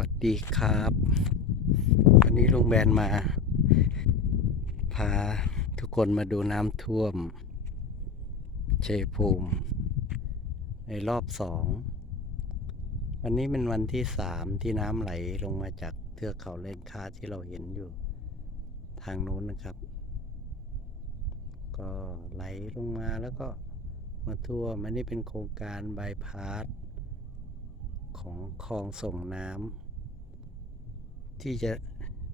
วัสดีครับ วันนี้ลุงแบนมา พาทุกคนมาดูน้ำท่วม เชยภูมิ ในรอบสอง วันนี้เป็นวันที่สามที่น้ำไหลลงมาจากเทือกเขาเลนคาที่เราเห็นอยู่ทางนู้นนะครับ ก็ไหลลงมาแล้วก็มาท่วมอันนี้เป็นโครงการบายพาสของคลองส่งน้ำ ที่จะ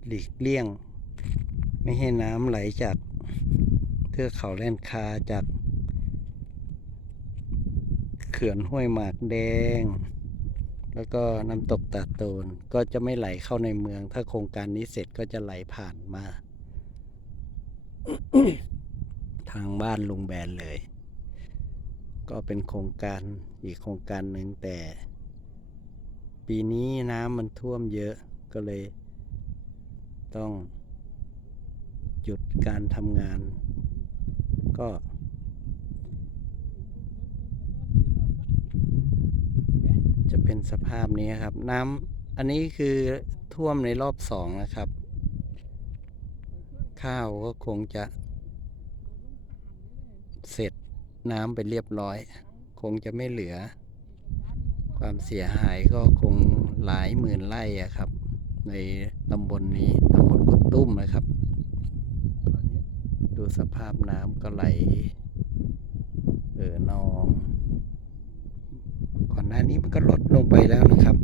หลีกเลี่ยง ไม่ให้น้ำไหลจากเทือกเขาแล่นคาจากเขื่อนห้วยหมากแดง แล้วก็น้ำตกตาโตนก็จะไม่ไหลเข้าในเมือง ถ้าโครงการนี้เสร็จก็จะไหลผ่านมา ทางบ้านลุงแบนเลย ก็เป็นโครงการอีกโครงการหนึ่งแต่ ปีนี้น้ำมันท่วมเยอะ ก็เลยต้องหยุดการทำงาน ก็ จะเป็นสภาพนี้ครับ น้ำอันนี้คือท่วมในรอบสองนะครับ ข้าวก็คงจะ เสร็จน้ำไปเรียบร้อย คงจะไม่เหลือ ความเสียหายก็คงหลายหมื่นไร่อะครับ ในตำบลนนี้ตำบลกุดตุ้มนะครับตอนนี้ดูสภาพน้ำก็ไหลเออนองก่อนหน้านี้มันก็ลดลงไปแล้วนะครับ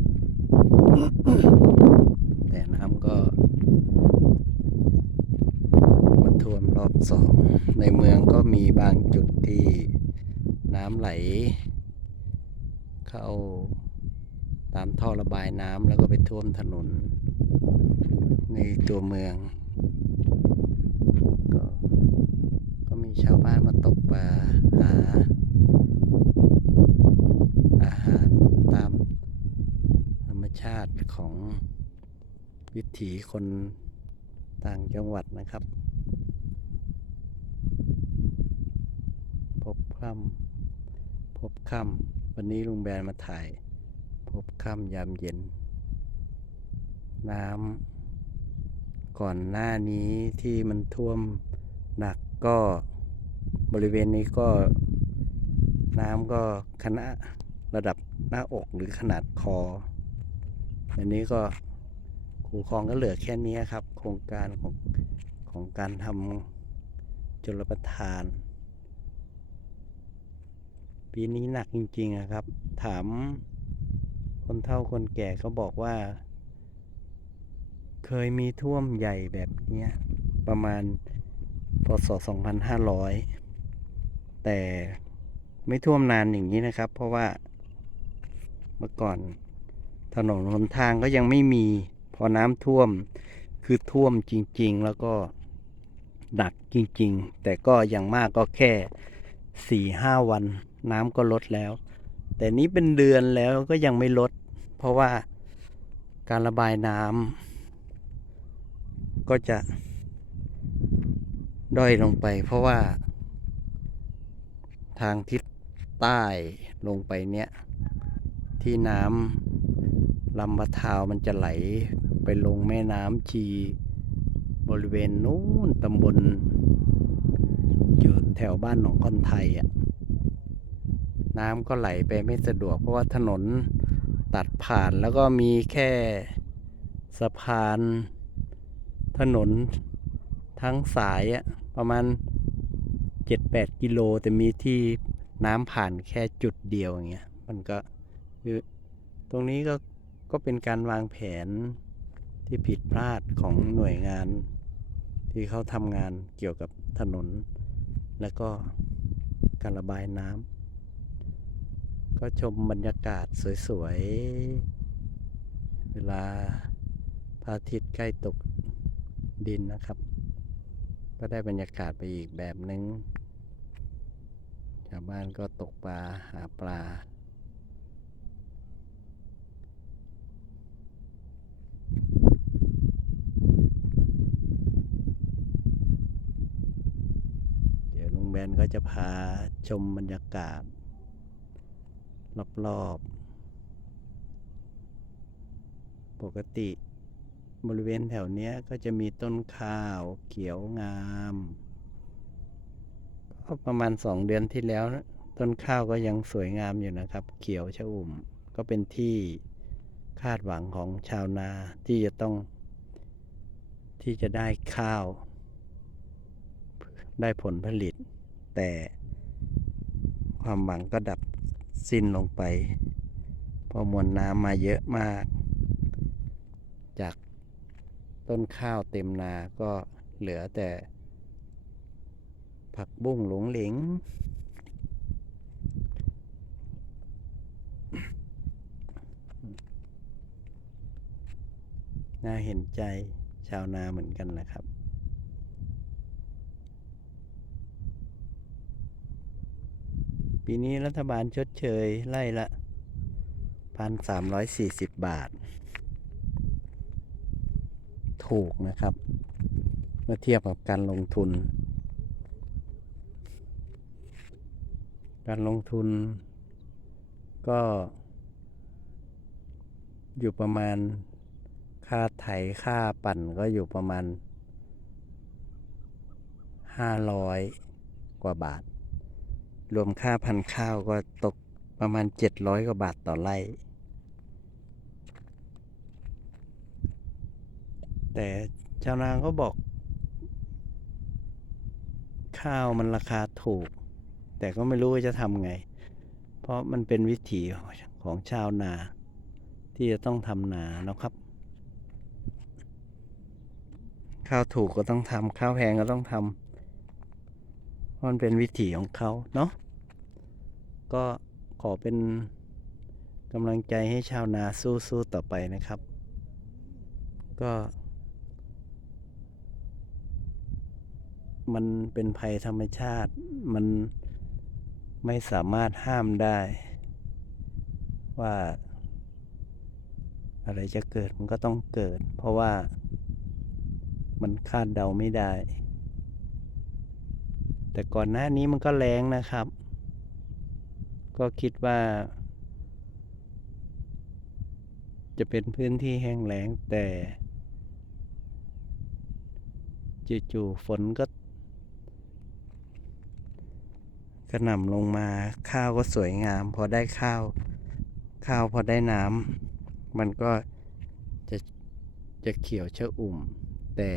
แต่น้ำก็มาท่วมรอบสองในเมืองก็มีบางจุดที่น้ำไหล เข้า ตามท่อระบายน้ำแล้วก็ไปท่วมถนน ในตัวเมือง ก็ก็มีชาวบ้านมาตกปลาหา อาหารตามธรรมชาติของวิถีคนต่างจังหวัดนะครับ พบค่ำพบค่ำวันนี้ลุงแบนมาถ่าย พบค่ำยามเย็น น้ำก่อนหน้านี้ที่มันท่วมหนักก็บริเวณนี้ก็น้ำก็ขนาดระดับหน้าอกหรือขนาดคอ อันนี้ก็คูคลองก็เหลือแค่นี้ครับ โครงการของของการทำจลประทาน ปีนี้หนักจริงๆอะครับ ถาม คนเฒ่าคนแก่เขาบอกว่า เคยมีท่วมใหญ่แบบเนี้ย ประมาณพศ 2500 แต่ไม่ท่วมนานอย่างนี้นะครับ เพราะว่าเมื่อก่อนถนนหนทางก็ยังไม่มี พอน้ำท่วมคือท่วมจริง ๆ แล้วก็หนักจริง ๆ แต่ก็อย่างมากก็แค่สี่ห้าวัน น้ำก็ลดแล้ว แต่นี้เป็นเดือนแล้วก็ยังไม่ลด เพราะว่าการระบายน้ำก็จะด้อยลงไป เพราะว่า ทางทิศใต้ลงไปเนี้ยที่น้ำลำปะทาวมันจะไหลไปลงแม่น้ำชีบริเวณนู้นตำบลอยู่แถวบ้านหนองคอนไทยอะ น้ำก็ไหลไปไม่สะดวก เพราะว่าถนนตัดผ่านแล้วก็มีแค่สะพาน ถนนทั้งสายอะประมาณ 7-8 กิโล แต่มีที่น้ำผ่านแค่จุดเดียวอย่างเงี้ยมันก็คือตรงนี้ก็ก็เป็นการวางแผนที่ผิดพลาดของหน่วยงาน ที่เขาทำงานเกี่ยวกับถนน แล้วก็การระบายน้ำ ก็ชมบรรยากาศสวยๆ เวลาพระอาทิตย์ใกล้ตกดินนะครับ ก็ได้บรรยากาศไปอีกแบบหนึง่งชาวบ้านก็ตกปลาหาปลา เดี๋ยวลุงแบนก็จะพาชมบรรยากาศ รอบๆปกติบริเวณแถวเนี้ยก็จะมีต้นข้าวเขียวงามก็ประมาณสองเดือนที่แล้ว ต้นข้าวก็ยังสวยงามอยู่นะครับ เขียวชอุ่มก็เป็นที่คาดหวังของชาวนาที่จะต้อง ที่จะได้ข้าว ได้ผลผลิต แต่ความหวังก็ดับ สิ้นลงไป เพราะมวลน้ำมาเยอะมาก จากต้นข้าวเต็มนาก็เหลือแต่ ผักบุ้งหลงเหลงน่าเห็นใจชาวนาเหมือนกันนะครับ ปีนี้รัฐบาลชดเชยไล่ละพันสามร้อยสี่สิบบาท ถูกนะครับ เมื่อเทียบกับการลงทุน การลงทุนก็ อยู่ประมาณค่าไถค่าปั่นก็อยู่ประมาณห้าร้อยกว่าบาท รวมค่าพันข้าวก็ตกประมาณเจ็ดร้อยกว่าบาทต่อไร่ แต่ชาวนาก็บอก ข้าวมันราคาถูก แต่ก็ไม่รู้ว่าจะทำไง เพราะมันเป็นวิถีของชาวนาที่จะต้องทำนานะครับ ข้าวถูกก็ต้องทำข้าวแพงก็ต้องทำ มันเป็นวิถีของเขาเนาะก็ขอเป็นกำลังใจให้ชาวนาสู้ๆต่อไปนะครับ ก็มันเป็นภัยธรรมชาติ มันไม่สามารถห้ามได้ ว่า อะไรจะเกิดมันก็ต้องเกิด เพราะว่ามันคาดเดาไม่ได้ แต่ก่อนหน้านี้มันก็แรงนะครับ ก็คิดว่า จะเป็นพื้นที่แห้งแล้งแต่จู่ๆฝนก็กระหน่ำลงมาข้าวก็สวยงาม พอได้ข้าว ข้าวพอได้น้ำมันก็จะจะเขียวชะอุ่ม แต่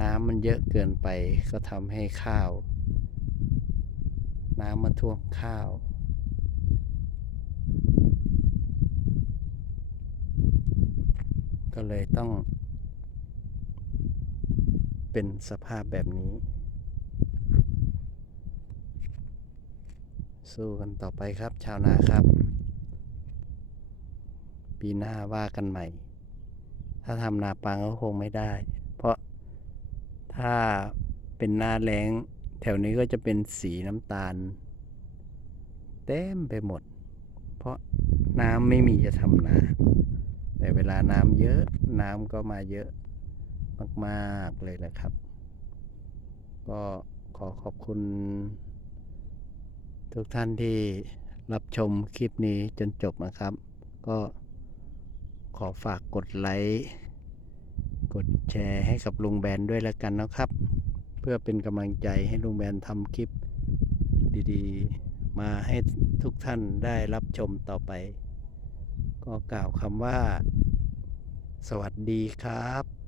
น้ำมันเยอะเกินไปก็ทำให้ข้าว น้ำมาท่วมข้าว ก็เลยต้อง เป็นสภาพแบบนี้ สู้กันต่อไปครับ ชาวนาครับ ปีหน้าว่ากันใหม่ ถ้าทำนาปังก็คงไม่ได้ เพราะถ้าเป็นหน้าแล้งแถวนี้ก็จะเป็นสีน้ำตาล เต็มไปหมด เพราะน้ำไม่มีจะทำนา แต่เวลาน้ำเยอะน้ำก็มาเยอะมากๆเลยแหละครับ ก็ขอขอบคุณ ทุกท่านที่รับชมคลิปนี้จนจบนะครับ ก็ขอฝากกดไลค์ กดแชร์ให้กับลุงแบนด้วยแล้วกันนะครับ เพื่อเป็นกำลังใจให้ลุงแบนทำคลิปดีๆ มาให้ทุกท่านได้รับชมต่อไป ก็กล่าวคำว่า สวัสดีครับ